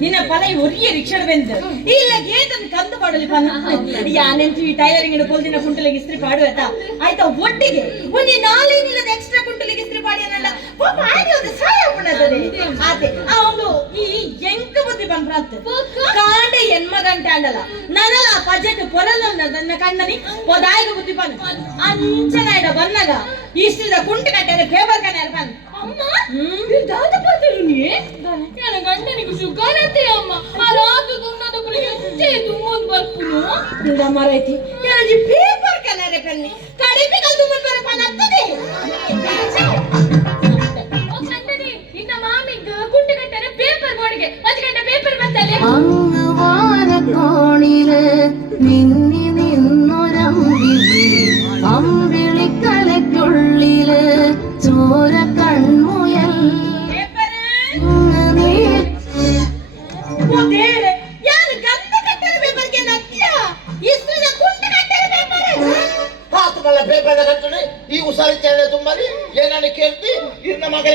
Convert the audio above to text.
ನಿನ್ನ ಫಲ ಒರಿಯ ರಿಕ್ಷಾ ಬಂದು ಇಲ್ಲ ಗೇತನ್ನು ಕಂದು ಪಾಡಲಿ ಯಾನೆಂತೀವಿ ಟೈಲರಿಂಗ್ ಕೊಲ್ದಿನ ಕುಂಟಲಿಗೆ ಇಸ್ತ್ರಿ ಪಾಡುವತ್ತ ಆಯ್ತಾ ಒಟ್ಟಿಗೆ ಒಂದು ನಾಲೇನಿಲ್ಲದ ಎಕ್ಸ್ಟ್ರಾ ಕುಂಟಲಿಗೆ ಇಸ್ತ್ರಿ ಪಾಡಿ ಅನ್ನಲ್ಲ ಸಹಾಯ ಪಡತದೆ ಆತೆ ಅವನು ಈ ಎಂಕ ಬುದ್ಧಿ ಬಂದ್ರಂತ ಕಾಂಡ ಹೆಣ್ಮಗಂಟ ಅಂಡಲ್ಲ ನನಲ ಪಜೆಟ್ ಪೊರಲ್ಲ ನನ್ನ ಕಣ್ಣನಿ ಪೊದಾಯಿಗ ಬುದ್ಧಿ ಬಂದ ಅಂಚನ ಇಡ ಬಂದಾಗ ಇಷ್ಟದ ಕುಂಟು ಕಟ್ಟೆ ಫೇವರ್ ಕಣ್ಣೆ ಬಂದ ಅಮ್ಮ ದಾದ ಪಾತರು ನೀ ನನ್ನ ಗಂಡನಿಗೆ ಶುಗರ್ ಅತ್ತೆ ಅಮ್ಮ ಆ ರಾತು ದುನ್ನದ ಕುಳಿಗೆ ಎಷ್ಟೇ ತುಂಬೊಂದು ಬರ್ಪುನು ಇಂದ ಮರೈತಿ ಯಾರಜಿ ಪೇಪರ್ ಕನ್ನಡ ಕಣ್ಣಿ ಕಡಿಮೆ ಕಲ್ ತುಂಬೊಂದು ಬರ ಪನ ಅತ್ತದೆ ಓಕಂತನಿ ಇನ್ನ ಮಾಮಿಗ ಕುಂಟು ಕಟ್ಟರೆ ಪೇಪರ್ ಬೋರ್ಡ್ಗೆ 10 ಗಂಟೆ ಪೇಪರ್ ಬಂತಲೆ അങ്ങുവാന കോണില് മിന്നി നിന്നൊരമ്പിളി അമ്പിളിക്കലയ്ക്കുള്ളില് ചോര കൺമുയൽ ಈ ಉಸಾರಿ ತುಂಬಲಿ ಏನನ್ನು ಕೇಳ್ತಿ ಇನ್ನ ಮಗಳ